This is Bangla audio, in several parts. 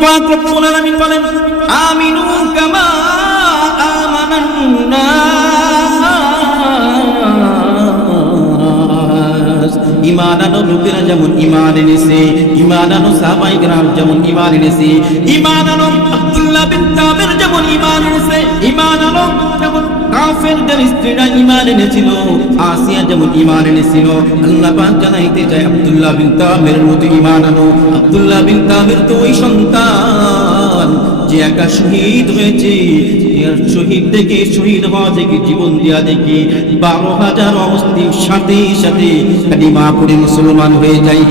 পাক রব্বুল লোকেরা যেমন ইমান এনেছে ইমান আনো সাহাবাই গ্রাম যেমন ইমান এনেছে ইমান আনো আব্দুল্লাহ যেমন ইমান এনেছে ইমান যেমন কাফেরদের স্ত্রীরা ইমান এনেছিল, আসিয়া যেমন ইমান এনেছিল, আল্লাহ পাক জানাইতে চায় আব্দুল্লাহ বিন তাবের মতো ইমান আনো। আব্দুল্লাহ বিন তাবের তো ওই সন্তান, যে একা শহীদ হয়েছে শহীদ থেকে শহীদ হওয়া থেকে জীবন দেওয়া দেখি বারো হাজার অবস্থার সাথে সাথে কালিমা পড়ে মুসলমান হয়ে যায়।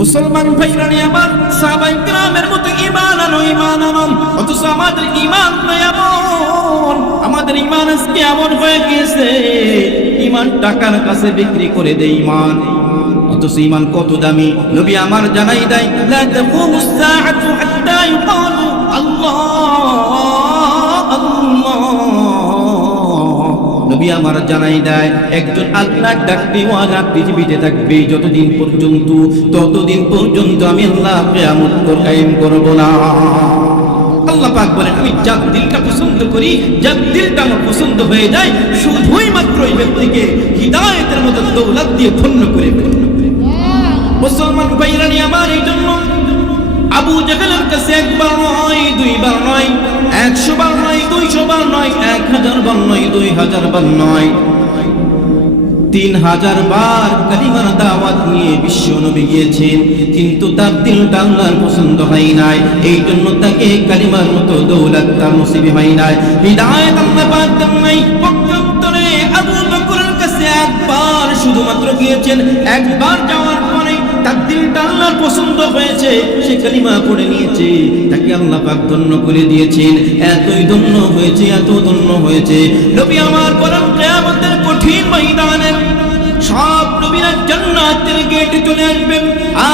মুসলমান ভাইরানি আমার, সাহাবাই গ্রামের মতো ইমান আনো ইমান আনো, অথচ আমাদের ইমান নাই এমন আমাদের ইমান আজকে এমন হয়ে গিয়েছে ইমান টাকার কাছে বিক্রি করে দেয় ইমান অথচ ইমান কত দামি? নবী আমার জানাই দেয়, লা আল্লাহ আল্লাহ। নবী আমার জানাই দেয়, একজন আল্লাহর ডাকতে ওয়ালা পৃথিবীতে থাকবে, যতদিন পর্যন্ত, ততদিন পর্যন্ত আমি আল্লাহ কিয়ামত কায়েম করব না। আল্লাহ পাক বলেন, আমি যার দিলটা পছন্দ করি যার দিলটা আমার পছন্দ হয়ে যায়, শুধুই মাত্র ওই ব্যক্তিকে হিদায়েতের মতো দৌলত দিয়ে ধন্য করে মুসলমান ভাইরানি আমার এই জন্য আবু জাহেলের কাছে একবার নয়, দুইবার নয়, একশো বার নয়, দুইশো বার নয়, এক হাজার বার নয়, দুই হাজার বার নয়। তিন হাজার বার কালিমার দাওয়াত নিয়ে বিশ্ব নবী গিয়েছেন, কিন্তু তার দিলটা আল্লাহর পছন্দ হয় নাই। এই জন্য তাকে কালিমার মতো দৌলত তার নসিবে হয় নাই। হৃদায়ত আল্লাহ পাক দেন নাই, পক্ষান্তরে আবু বকরের কাছে একবার শুধুমাত্র গিয়েছেন। একবার যাওয়ার পরে তার দিলটা আল্লাহর পছন্দ হয়েছে, সে কালিমা পড়ে নিয়েছে, তাকে আল্লাহ পাক ধন্য করে দিয়েছেন। এতই ধন্য হয়েছে, এত ধন্য হয়েছে। নবী আমার পরম কিয়ামতের কঠিন ময়দানে সব নবীরা জান্নাতের গেটে চলে আসবেন।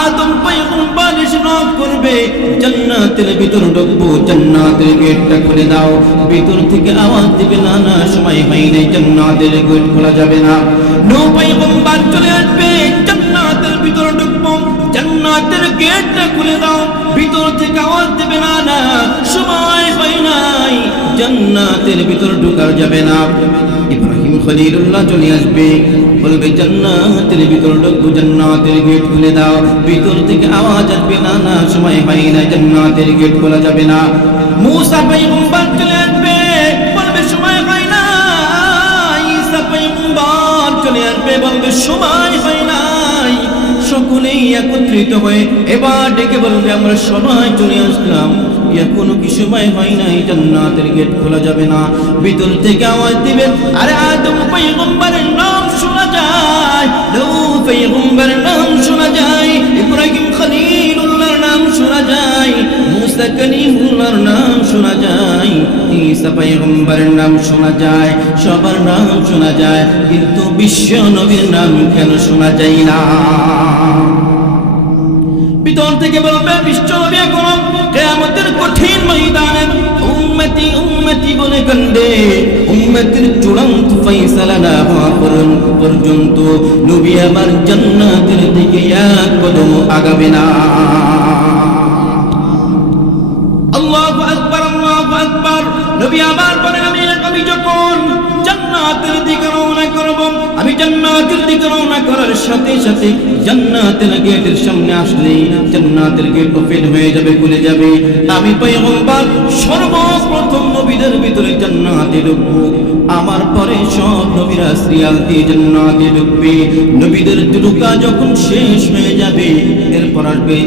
আদম পয়গম্বর নক করবে, জান্নাতের ভিতর ঢুকবো, জান্নাতের গেটটা খুলে দাও। ভিতর থেকে আওয়াজ দিবে, না না, সময় জান্নাতের গেট খোলা যাবে না। নো পয়গম্বর চলে আসবে, জান্নাতের ভিতর ঢুকবো, জান্নাতের গেটটা খুলে দাও। ভিতর থেকে আওয়াজ দেবে, না না, সময় হয় নাই, জান্নাতের ভিতর ঢোকার যাবে না। ইব্রাহিম খলিলুল্লাহ চলে আসবে। বলবে জান্নাতের ভিতর ঢুকবো, জান্নাতের গেট খুলে দাও। ভিতর থেকে আওয়াজ আসবে, না না, সময় হয় না, জান্নাতের গেট খোলা যাবে না। মুসা পয়গম্বর চলে আসবে। বলবে, সময় হয় না। ঈসা পয়গম্বর চলে আসবে। বলবে, সময় হয় নাই সকলেই একত্রিত হয়ে এবার ডেকে বলবে, আমরা সবাই চলে আসলাম। এখনও কি সময় হয় নাই? জান্নাতের গেট খোলা যাবে না। ভিতর থেকে আওয়াজ দিবে, আরে আদম পয়গম্বরের নাম শোনা যায়। নূহ পয়গম্বরের নাম শোনা যায়। ইব্রাহিম খলিলুল্লাহর নাম শোনা যায়। মুসা কলিমুল্লাহর নাম শোনা যায়। ঈসা সবার নাম শোনা যায়, কিন্তু বিশ্ব নবীর নাম কেন শোনা যায় না? ভিতর থেকে বলবে, বিশ্ব নবী এখন কঠিন ময়দানে উম্মতি বলে কান্দে উম্মতির চূড়ান্ত ফয়সালা পর্যন্ত নবী আমার জান্নাতের দিকে এক কদম আগাবে না। আমার পরে আমি আমি যখন জান্নাতের দিকে রওনা করব, আমি জান্নাতের দিকে রওনা করার সাথে সাথে জান্নাতের গেটের সামনে আসলে জান্নাতের গেট ওপেন হয়ে যাবে, খুলে যাবে। আমি পয়গম্বর, সর্বপ্রথম নবীদের ভিতরে জান্নাতে ঢুকবো। আমার পরে সব নবীরা সিরিয়াল দিয়ে জান্নাতে ঢুকবে। নবীদের ঢুকা যখন শেষ হয়ে যাবে, এরপর আসবে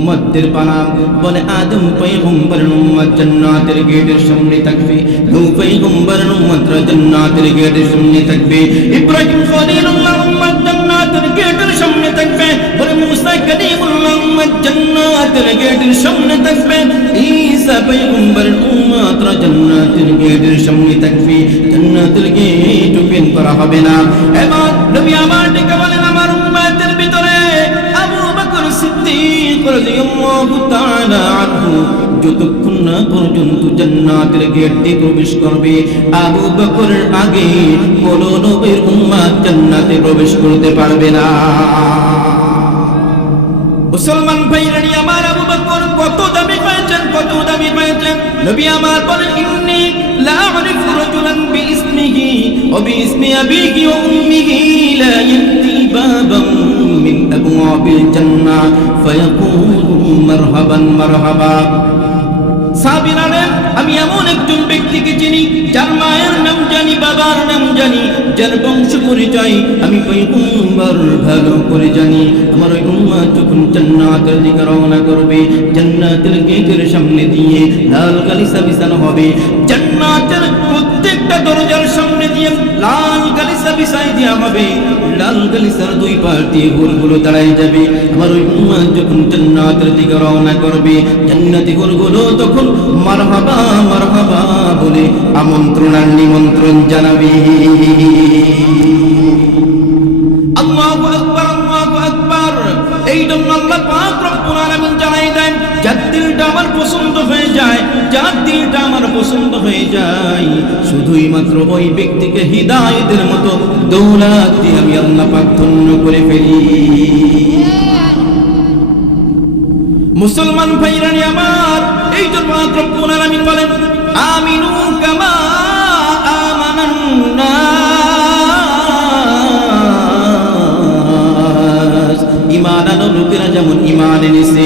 উম্মতদের পালা বলে আদম পয়গম্বরের উম্মত জান্নাতের গেটের সামনে থাকবে। নূহ পয়গম্বরের উম্মতরা জান্নাতের গেটের সামনে থাকবে। ইব্রাহিম খলিলুল্লাহ উম্মত জান্নাতের গেটের সামনে থাকবে। বলে মুসা কলিমুল্লাহ উম্মত জান্নাতের গেটের সামনে থাকবে। ঈসা পয়গম্বরের উম্মতরা জান্নাতের গেটের সামনে থাকবে। জান্নাতের গেট ওপেন করা হবে না। এবার নবী আমার যতক্ষণ না পর্যন্ত জান্নাতের গেট দিয়ে প্রবেশ করবে, আবু বকরের আগে কোন নবীর উম্মাদ জান্নাতে প্রবেশ করতে পারবে না। মুসলমান ভাইরানি আমার আবু বকর কত দামি পেয়েছেন কত দামি পেয়েছেন নবী আমার বলেন আবিহি ওয়া উম্মিহি লা ইয়াতি বাবান মিন আবওয়াবিল জান্নাহ ফায়াকুলু মারহাবান মারহাবা সাবিরানে আমি এমন একজন ব্যক্তিকে চিনি, যার মায়ের নাম জানি, বাবার নাম জানি, যার বংশ পরিচয় আমি পয়গম্বর ভালো করে জানি। আমার ওই উম্মা যখন জান্নাতের দিকে রওনা করবে, জান্নাতের গেটের সামনে দিয়ে লাল গালিসা বিছানো হবে। জান্নাতের প্রত্যেকটা দরজার সামনে দিয়ে লাল গালিসা বিছাই দেওয়া হবে। লাল গালিসার দুই পাশ দিয়ে দাঁড়ায় যাবে। আমার ওই উম্মা যখন জান্নাতের দিকে রওনা করবে, জান্নাতি গোলগুলো তখন মারহাবা মারহাবা বলে আমন্ত্রণ আর নিমন্ত্রণ জানাবে। এই জন্য আল্লাহ পাক রব্বুল আলামিন জানাই দেন, যার আমার পছন্দ হয়ে যায় যার দিলটা আমার পছন্দ হয়ে যায়, শুধুই মাত্র ওই ব্যক্তিকে হিদায়াতের মতো দিয়ে আমি আল্লাহ পাক ধন্য করে ফেলি। মুসলমান ভাইরানি আমার, এই জন্য রব্বুল আলামিন বলেন, আমিনু কামা ইমান আনো লোকেরা যেমন ইমান এনেছে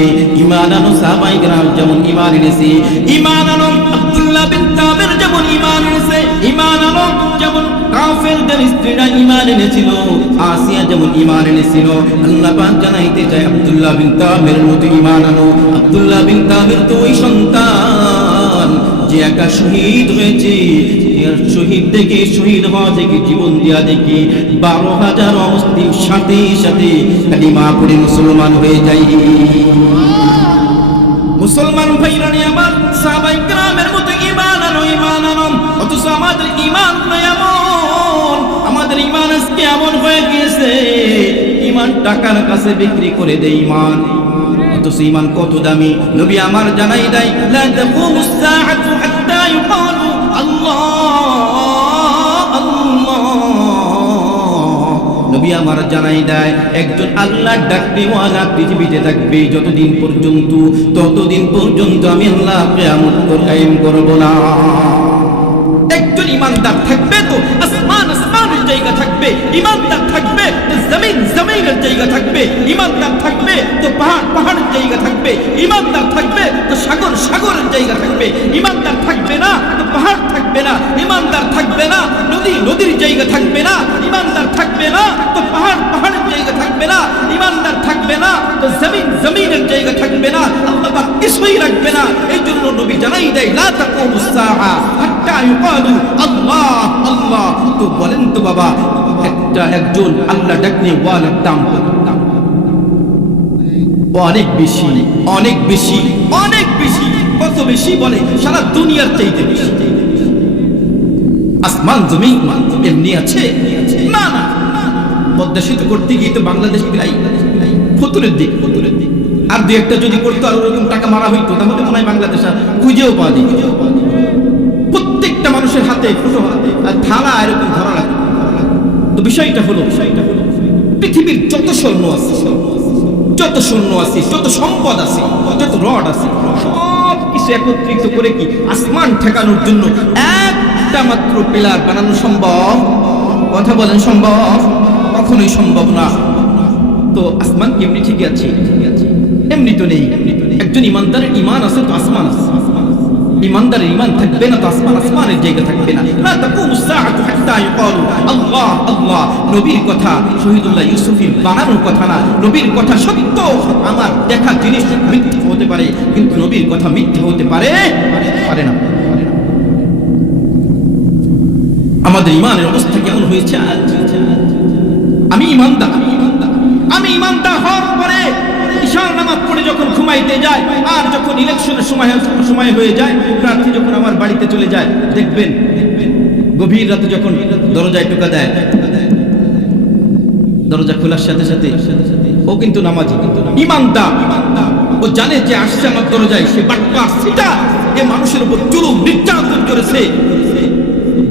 ইমান আনো সাহাবাই গ্রাম যেমন ইমান এনেছে ইমান আনো আব্দুল্লাহ বিন তাবের যেমন ইমান এনেছে ইমান আনো যেমন কাফেরদের স্ত্রীরা ইমান এনেছিল, আসিয়া যেমন ইমান এনেছিল। আল্লাহ পাক জানাইতে চায় আব্দুল্লাহ বিন তাবের মতো ইমান আব্দুল্লাহ বিন তাবের তো ওই সন্তান যে একা শহীদ হয়েছে শহীদ থেকে শহীদ হওয়া থেকে জীবন দেওয়া দেখি, বারো হাজার অমুসলিম সাথে সাথে কালিমা পড়ে মুসলমান হয়ে যাই মুসলমান ভাইরানি আমার, সাহাবাই গ্রামের মতো ইমান আনো ইমান আনো। অথচ আমাদের ইমান এমন, আমাদের ইমান আজকে এমন হয়ে গিয়েছে ইমান টাকার কাছে বিক্রি করে দেয় ইমান অথচ ইমান কত দামি? নবী আমার জানাই দেয়, লা তাকুমুস সাআতু হাত্তা ইউকালু নবী আমার জানাই দেয়, একজন আল্লাহ ডাকতেওয়ালা পৃথিবীতে থাকবে যতদিন পর্যন্ত, ততদিন পর্যন্ত আমি আল্লাহ কিয়ামত কায়েম করব না। একজন ইমানদার থাকবে তো, আসমান আসমানের জায়গা থাকবে, ইমানদার থাকবে তো জমিন, জমিনের জায়গা থাকবে, ইমানদার থাকবে, তো পাহাড়, পাহাড়ের জায়গা থাকবে, ইমানদার থাকবে, তো সাগর, সাগরের জায়গা থাকবে, ইমানদার থাকবে না, তো পাহাড় থাকবে না, ইমানদার থাকবে না, নদী, নদীর জায়গা থাকবে না, ইমানদার থাকবে না, তো পাহাড়, পাহাড়ের জায়গা থাকবে না, ইমানদার থাকবে না, তো জমিন, জমিনের জায়গা থাকবে না, আল্লাহ কিছুই রাখবে না এই জন্য নবী জানাই দেয় সাআ হাত্তা ইউকালু আল্লাহ আল্লাহ। তো বলেন তো বাবা একটা একজন আল্লাহ ডাকনে ওয়ালার দাম অনেক বেশি অনেক বেশি অনেক বেশি, কত বেশি বলে, সারা দুনিয়ার চাইতে বেশি। আসমান জমি এমনি আছে? করতে গিয়ে তো বাংলাদেশ প্রায় ফতুরের দিক। ফতুরের দিক আর দু একটা যদি করতো আর ওরকম টাকা মারা হইতো, তাহলে মনে হয় বাংলাদেশ আর খুঁজেও পাওয়া যেত প্রত্যেকটা মানুষের হাতে ছোট হাতে, আর থালা এরকম ধরা তো বিষয়টা হলো, পৃথিবীর যত স্বর্ণ আছে, যত স্বর্ণ আছে, যত সম্পদ আছে, যত রড আছে, সব কিছু একত্রিত করে কি আসমান ঠেকানোর জন্য একটা মাত্র পিলার বানানো সম্ভব? কথা বলেন সম্ভব? কখনোই সম্ভব না। তো আসমান কি এমনি ঠিকই আছে? এমনি তো নেই। একজন ইমানদারের ইমান আছে, তো আসমান আছে। ইমানদারের ইমান থাকবে না তো আসমান আসমানের জায়গা থাকবে না। লা তাকুমুস সাআতু হাত্তা ইউকালু। আল্লাহ আল্লাহ, নবীর কথা, শহীদুল্লাহ ইউসুফের বানানোর কথা না। নবীর কথা সত্য। আমার দেখা জিনিস মিথ্যা হতে পারে, কিন্তু নবীর কথা মিথ্যা হতে পারে পারে না। আমাদের ইমানের অবস্থা কেমন হয়েছে আজ? আমি ইমানদার আমি ইমানদার হওয়ার পরে ঈশার নামাজ পড়ে যখন ঘুমাইতে যায়, আর যখন ইলেকশনের সময় সময় হয়ে যায় প্রার্থী যখন আমার বাড়িতে চলে যায়, দেখবেন গভীর রাতে যখন দরজায় টোকা দেয়, দরজা খোলার সাথে সাথে ও কিন্তু নামাজি কিন্তু ইমানদার। ও জানে যে আসছে আমার দরজায়, সে বাটপা সেটা এ মানুষের উপর জুলুম, নির্যাতন করেছে।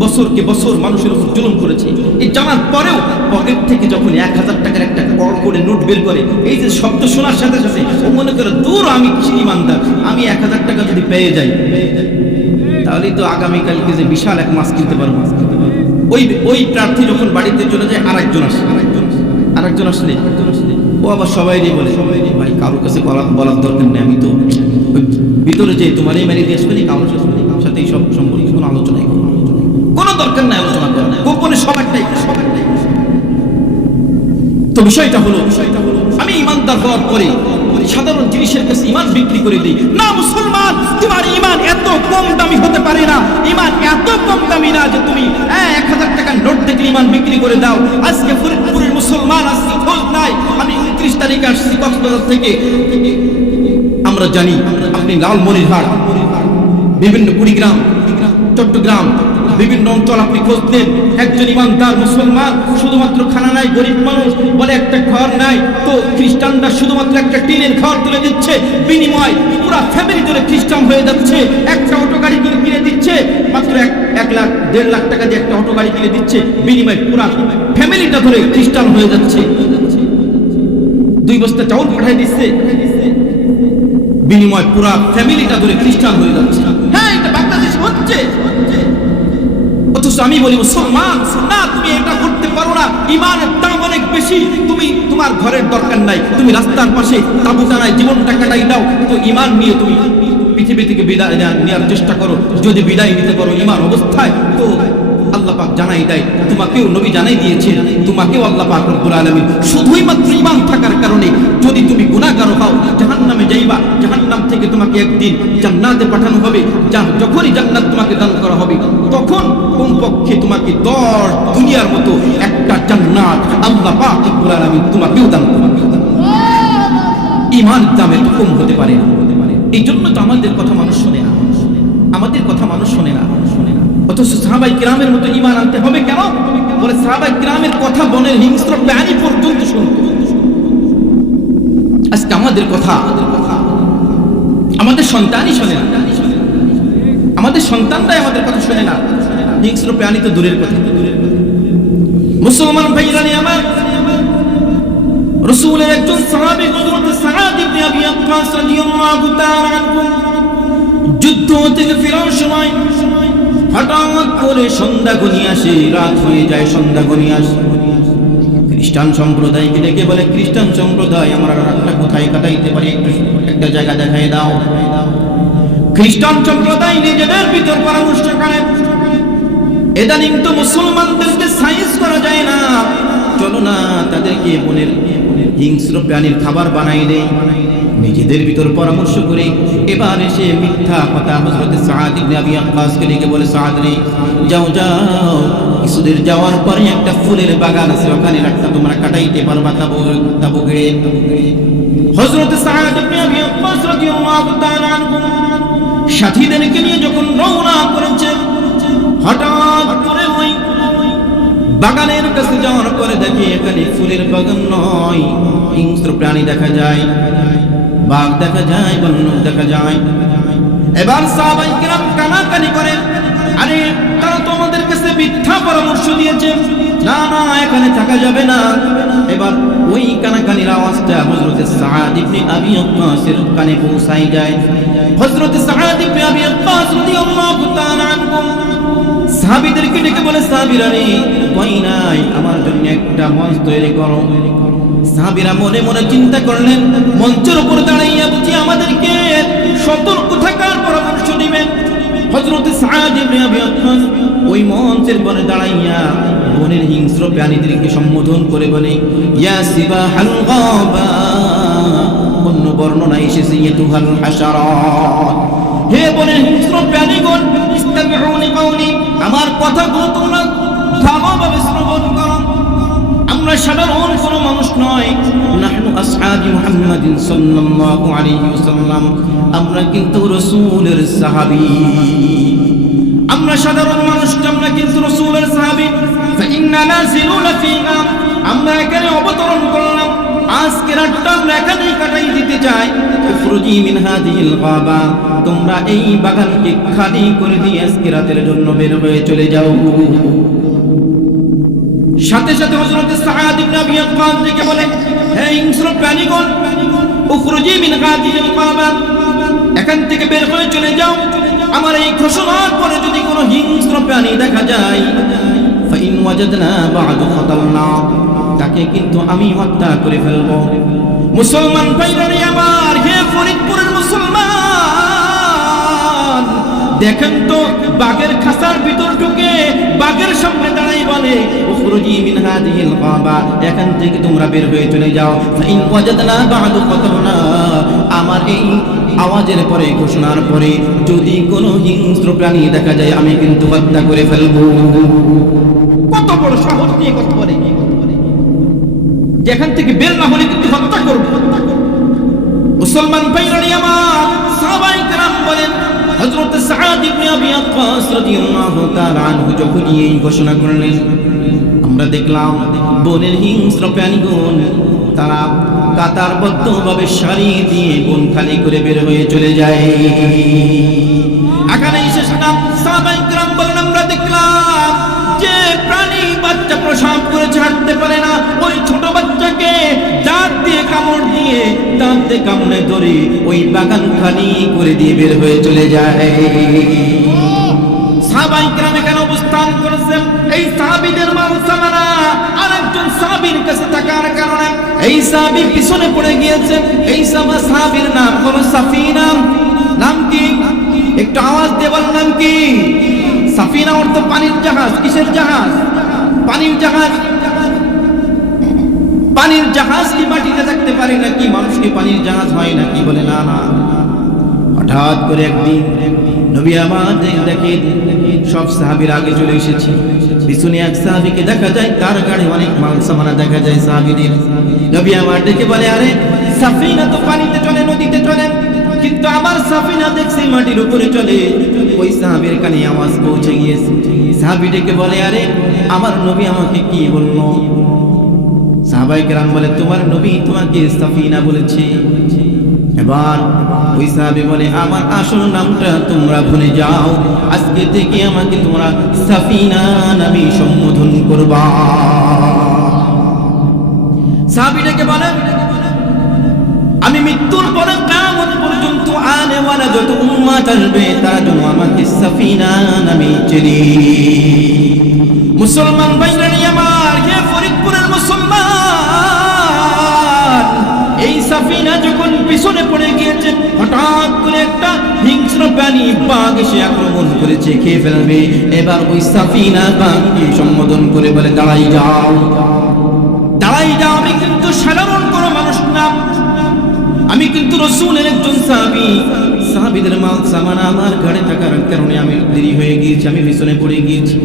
বছরকে বছর মানুষের উপর জুলুম করেছে। এই জানার পরেও পকেট থেকে যখন এক হাজার টাকার একটা কল করে নোট বের করে, এই যে শব্দ শোনার সাথে সাথে ও মনে করে, দূর আমি কিসের আমি এক হাজার টাকা যদি পেয়ে যাই তাহলে তো আগামীকালকে যে বিশাল এক মাছ কিনতে পারব। ওই ওই প্রার্থী যখন বাড়িতে চলে যায়, আরেকজন আসে। আরেকজন আসলে ও আবার সবাই দিয়ে বলে, ভাই, কারোর কাছে বলা- বলার দরকার নেই, আমি তো ভিতরে যে তোমার এই মেরে দিয়ে আসবে না কারোর সাথে এই সব সম্পর্কে কোনো আলোচনাই করব। কোনো দরকার নাই আলোচনা করার। গোপনে তো বিষয়টা হলো বিষয়টা হলো, আমি ইমানদার হওয়ার পরে সাধারণ জিনিসের কাছে ইমান বিক্রি করে দিই। না, মুসলমান, তোমার ইমান এত কম দামি হতে পারে না। ইমান এত কম দামি না যে তুমি এক হাজার টাকার নোট থেকে ইমান বিক্রি করে দাও। আজকে ফরিদপুরের মুসলমান আজকে খোঁজ নাই। আমি উনত্রিশ তারিখে আসছি কক্সবাজার থেকে। আমরা জানি, আপনি লালমনিরহাট, বিভিন্ন কুড়িগ্রাম, চট্টগ্রাম বিভিন্ন অঞ্চল আপনি খোঁজ নেন। একজন ইমানদার মুসলমান, শুধুমাত্র খানা নাই, গরিব মানুষ, বলে একটা ঘর নাই। তো খ্রিস্টানরা শুধুমাত্র একটা টিনের ঘর তুলে দিচ্ছে। বিনিময় পুরো ফ্যামিলি ধরে খ্রিস্টান হয়ে যাচ্ছে। একটা অটো গাড়ি কিনে কিনে দিচ্ছে। মাত্র এক এক লাখ, দেড় লাখ টাকা দিয়ে একটা অটো গাড়ি কিনে দিচ্ছে। বিনিময় পুরা ফ্যামিলিটা ধরে খ্রিস্টান হয়ে যাচ্ছে। দুই বস্তা চাউল পাঠাই দিচ্ছে। বিনিময় পুরা ফ্যামিলিটা ধরে খ্রিস্টান হয়ে যাচ্ছে। হ্যাঁ এটা আমি বলি, মুসলমান, না, তুমি এটা করতে পারো না। ইমানের দাম অনেক বেশি। তুমি, তোমার ঘরের দরকার নাই। তুমি রাস্তার পাশে তাবু টানায় জীবনটা কাটাই দাও। তো ইমান নিয়ে তুমি পৃথিবী থেকে বিদায় নেওয়ার- চেষ্টা করো। যদি বিদায় নিতে পারো ইমান অবস্থায়, তো পাক জানাই দেয়, তোমাকেও নবী জানাই দিয়েছে তোমাকেও আল্লাহ পাক রব্বুল আলামিন। শুধুই মাত্র ইমান থাকার কারণে যদি তুমি গুনাহগার হও, জাহান্নামে যাইবা, জাহান্নাম থেকে তোমাকে একদিন জান্নাতে পাঠানো হবে যা- যখনই জান্নাত তোমাকে দান করা হবে, তখন কমপক্ষে তোমাকে দশ দুনিয়ার মতো একটা জান্নাত আল্লাহ পাক রব্বুল আলামিন তোমাকেও দান করবে। ইমান দামে কম হতে পারে না। এই জন্য তো আমাদের কথা মানুষ শোনে না। আমাদের কথা মানুষ শোনে না। অথচ সাহাবাই কিরামের মতো ইমান আনতে হবে কেন? বলে সাহাবাই কিরামের কথা বনের হিংস্র প্রাণী পর্যন্ত শুনতো আজকে আমাদের কথা, আমাদের সন্তানই শোনে না। আমাদের সন্তানরাই আমাদের কথা শোনে না। হিংস্র প্রাণী তো দূরের কথা। মুসলমান ভাইরা নিয়ে আমার রসুলের একজন সাহাবী হযরত সাআদ ইবনে আবি ওয়াক্কাস রাদিয়াল্লাহু তাআলা যুদ্ধ থেকে ফেরার সময় হঠাৎ করে সন্ধ্যা ঘনিয়ে আসে, রাত হয়ে যায়, সন্ধ্যা ঘনিয়ে আসে। খ্রিস্টান সম্প্রদায়কে ডেকে বলে, খ্রিস্টান সম্প্রদায়, আমরা রাতটা কোথায় কাটাইতে পারি? একটু একটা জায়গা দেখাই দাও। খ্রিস্টান সম্প্রদায় নিজেদের ভিতর পরামর্শ করে এদানিং তো মুসলমানদেরকে সাইজ করা যায় না। চলো না, তাদেরকে বনের হিংস্র প্রাণীর খাবার বানাই দেই। নিজেদের ভিতর পরামর্শ করে এবার এসে মিথ্যা কথা হযরত সাআদ ইবনে আবি ডেকে বলে, সাআদ রে, যাও যাও। কিছুদের যাওয়ার পরে একটা ফুলের বাগান আছে, ওখানে রাতটা তোমরা কাটাইতে পারবা। তাবু তাবু গেড়ে হযরত সাআদ ইবনে আবি আক্কাস রাদিয়াল্লাহু তাআলা সাথীদেরকে নিয়ে যখন রওনা করেছেন হঠাৎ করে ওই বাগানের কাছে যাওয়ার পরে দেখি এখানে ফুলের বাগান নয়, হিংস্র প্রাণী দেখা যায়। বাঘ দেখা যায় বন্য দেখা যায়। এবার সাহাবাই কিরাম কানাকানি করেন। আরে, তারা তো আমাদের কাছে মিথ্যা পরামর্শ দিয়েছে। না না, এখানে থাকা যাবে না। এবার ওই কানাকানির আওয়াজটা হযরতে সাআদ ইবনে আবি ওয়াক্কাসের কানে পৌঁছাই যায়। হযরতে সাআদ ইবনে আবি ওয়াক্কাস রাদিয়াল্লাহু তাআলা আনহু সাহাবীদেরকে ডেকে বলে, সাহাবীরা রে ভয় নাই আমার জন্য একটা মঞ্চ তৈরি করো। সাহাবীরা মনে মনে চিন্তা করলেন, মঞ্চের উপর দাঁড়াইয়া বুঝি আমাদেরকে সতর্ক থাকার পরামর্শ দিবেন। ওয়াক্কাস ওই মঞ্চের পরে দাঁড়াইয়া বনের হিংস্র প্রাণীদেরকে সম্বোধন করে বলে অন্য বর্ণনা এসেছে, ইয়েতুহাল হাসারাত হে বনের হিংস্র প্রাণীগণ ইস্তামিউনি কাউলি আমার কথাগুলো তোমরা ভালোভাবে শ্রবণ করো। আমরা সাধারণ কোনো মানুষ মুহাম্মাদিন সাল্লাল্লাহু আলাইহি ওয়াসাল্লাম, আমরা কিন্তু রাসূলের সাহাবী। আমরা সাধারণ মানুষ, আমরা কিন্তু রাসূলের সাহাবী। ফাইন্না নাজিলুনা ফিহা, আমরা এখানে অবতরণ করলাম। আজকে রাতটা আমরা এখানেই কাটাই দিতে চাই। উখরুজি মিন হাদিহিল গাবা, তোমরা এই বাগানকে খালি করে দিয়ে আজকে রাতের জন্য বের হয়ে চলে যাও। সাথে সাথে হযরত সাআদ ইবনে আবি ওয়াক্কাস থেকে বলে হে হিংস্র প্রাণীগণ, উখরুজি মিন হাদিহিল কাবা এখান থেকে বের হয়ে চলে যাও। আমার এই ঘোষণার পরে যদি কোনো হিংস্র প্রাণী দেখা যায়, ফাইন ওয়াজাদনা বা'দু খাতালনা তাকে কিন্তু আমি হত্যা করে ফেলব। মুসলমান ভাইরা আমার, হে ফরিদপুরের মুসলমান! দেখেন তো বাঘের খাসার ভিতর ঢুকে বাঘের সামনে দাঁড়াই বলে উখরুজি মিন হাদিহিল গাবা এখান থেকে তোমরা বের হয়ে চলে যাও ফাইন ওয়াজাদনা বা'দু খাতালনা আমার এই আওয়াজের পরে ঘোষণার পরে যদি কোনো হিংস্র প্রাণী দেখা যায় আমি কিন্তু হত্যা করে ফেলবো কত বড় সাহস নিয়ে কথা বলে যেখান থেকে বের না হলে কিন্তু হত্যা করবো মুসলমান ভাইরানি আমার সাহাবাই کرام বলেন হযরত সাআদ ইবনে আবি ওয়াক্কাস রাদিয়াল্লাহু তাআলা আনহু যখন এই ঘোষণা করলেন আমরা দেখলাম বনের হিংস্র প্রাণীগণ তারা কাতারবদ্ধভাবে সারি দিয়ে বন খালি করে বের হয়ে চলে যায় এখানে এসে শুনলাম সাহাবাই کرام বলেন আমরা দেখলাম যে প্রাণী বাচ্চা প্রসাব করে ছাড়তে পারে না ওই ছোট বাচ্চাকে দাঁত দিয়ে কামড় দিয়ে দাঁতে কামড়ে ধরে ওই বাগান খানি করে দিয়ে বের হয়ে চলে যায়। সাহাবাই গ্রামে কেন অবস্থান করেছেন। এই সাহাবিদের মাল সামানা আরেকজন সাহাবির কাছে থাকার কারণে এই সাহাবি পিছনে পড়ে গিয়েছে। এই সামা সাহাবির নাম হলো সাফিনা। নাম কি? একটু আওয়াজ দিয়ে নাম কি? সাফিনা অর্থ পানির জাহাজ, কিসের জাহাজ? পানির জাহাজ। পানির জাহাজ কি মাটিতে থাকতে পারে নাকি? মানুষ কি পানির জাহাজ হয় নাকি? বলে, না না। হঠাৎ করে একদিন নবী আমার দেখে সব সাহাবির আগে চলে এসেছে। পিছনে এক সাহাবিকে দেখা যায়, তার গাড়ি অনেক মাল সামানা দেখা যায় সাহাবিদের। নবী আমার ডেকে বলে, আরে, সাফিনা তো পানিতে চলে, নদীতে চলে। কিন্তু আমার সাফিনা দেখছি মাটির উপরে চলে। ওই সাহাবির কানে আওয়াজ পৌঁছে গিয়েছে। সাহাবি ডেকে বলে, আরে, আমার নবী আমাকে কি বলল? সাহাবাই কেরাম বলে, তোমার নবী তোমাকে সাফিনা বলেছে। এবার ওই সাহাবি বলে, আমার আসল নামটা তোমরা ভুলে যাও। আজকে থেকে আমাকে তোমরা সাফিনা নামে সম্বোধন করবা। সাহাবিটাকে বলে, আমি মৃত্যুর পরে কামত পর্যন্ত আনেওয়ালা যত উম্মাত আসবে তারা যেন আমাকে সাফিনা নামে চেনে। মুসলমান ভাইরানি পিছনে পড়ে গিয়েছে। হঠাৎ করে একটা হিংস্র প্রাণী বাঘ এসে আক্রমণ করেছে, খেয়ে ফেলবে। এবার ওই সাফিনা বাঘকে সম্বোধন করে বলে, দাঁড়াই যাও। দাঁড়াই যাও, আমি কিন্তু সাধারণ কোনো মানুষ না। আমি কিন্তু রসুলের একজন সাহাবি। সাহাবিদের মাল সামান, আমার ঘাড়ে থাকার কারণে আমি দেরি হয়ে গিয়েছি, আমি পিছনে পড়ে গিয়েছি।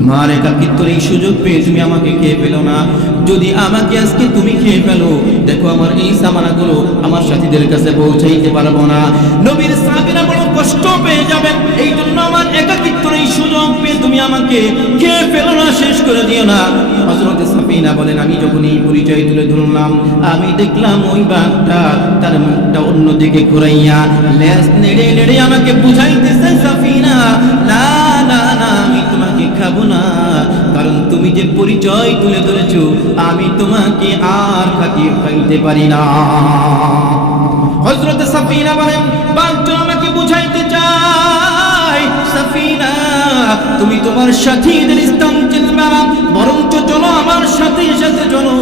আমার একাকিত্বর এই সুযোগ পেয়ে তুমি আমাকে খেয়ে পেল না। যদি আমাকে আজকে তুমি খেয়ে ফেলো, দেখো আমার এই সামানাগুলো আমার সাথীদের কাছে পৌঁছাইতে পারব না। নবীর সাহাবিরা বড় কষ্ট পেয়ে যাবেন এই জন্য আমার একাকিত্বর এই সুযোগ পেয়ে তুমি আমাকে খেয়ে ফেলো না, শেষ করে দিও না। হজরত সাফিনা বলেন, আমি যখন এই পরিচয় তুলে ধরলাম, আমি দেখলাম ওই বাঘটা তার মুখটা অন্যদিকে ঘুরাইয়া লেজ নেড়ে নেড়ে আমাকে বুঝাইতেছে, সাফিনা। না না না, আমি তোমাকে খাব না। কারণ তুমি যে পরিচয় তুলে ধরেছো, আমি তোমাকে আর খাতিয়ে খাইতে পারি না। হজরত সাফিনা বলেন তুমি তোমার সাথীদের স্থান চিনবে না, বরঞ্চ চলো আমার সাথে সাথে চলো।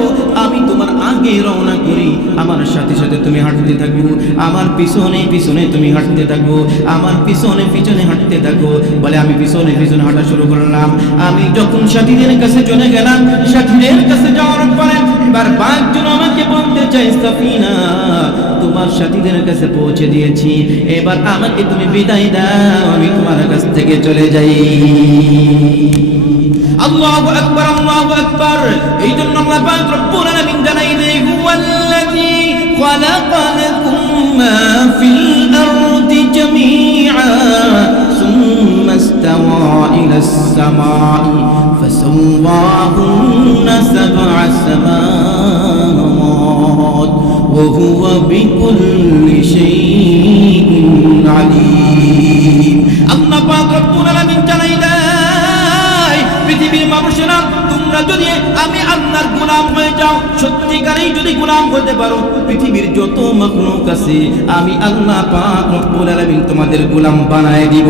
আমি তোমার আগে রওনা করি, আমার সাথে সাথে তুমি হাঁটতে থাকো, আমার পিছনে পিছনে তুমি হাঁটতে থাকো, আমার পিছনে পিছনে হাঁটতে থাকো। বলে, আমি পিছনে পিছনে হাঁটা শুরু করলাম। আমি যখন সাথীদের কাছে চলে গেলাম, সাথীদের কাছে যাওয়ার পরে এবার বাঘজন আমাকে বলতে চাই সাফিনা, তোমার সাথীদের কাছে পৌঁছে দিয়েছি, এবার আমাকে তুমি বিদায় দাও, আমি তোমার কাছ থেকে চলে যাই। আল্লাহু আকবার আল্লাহু আকবার এই জন্য আল্লাহ পাক রব্বুল আলামিন জানাই দেই হুয়াল্লাযী খলাকালাকুম মা ফিল আরদি জামিআ সুম্মা ইস্তাওয়া ইলাস সামাঈ فسواهن سبع سماوات وهو بكل شيء عليم الله পাক রব্বুল আলামিন জানাই দেয় পৃথিবীর মানুষেরা তোমরা যদি আমি আল্লাহর গোলাম হয়ে যাও সত্যিকারেই যদি গোলাম হতে পারো পৃথিবীর যত মখলুক আছে আমি আল্লাহ পাক রব্বুল আলামিন তোমাদের গোলাম বানায় দিব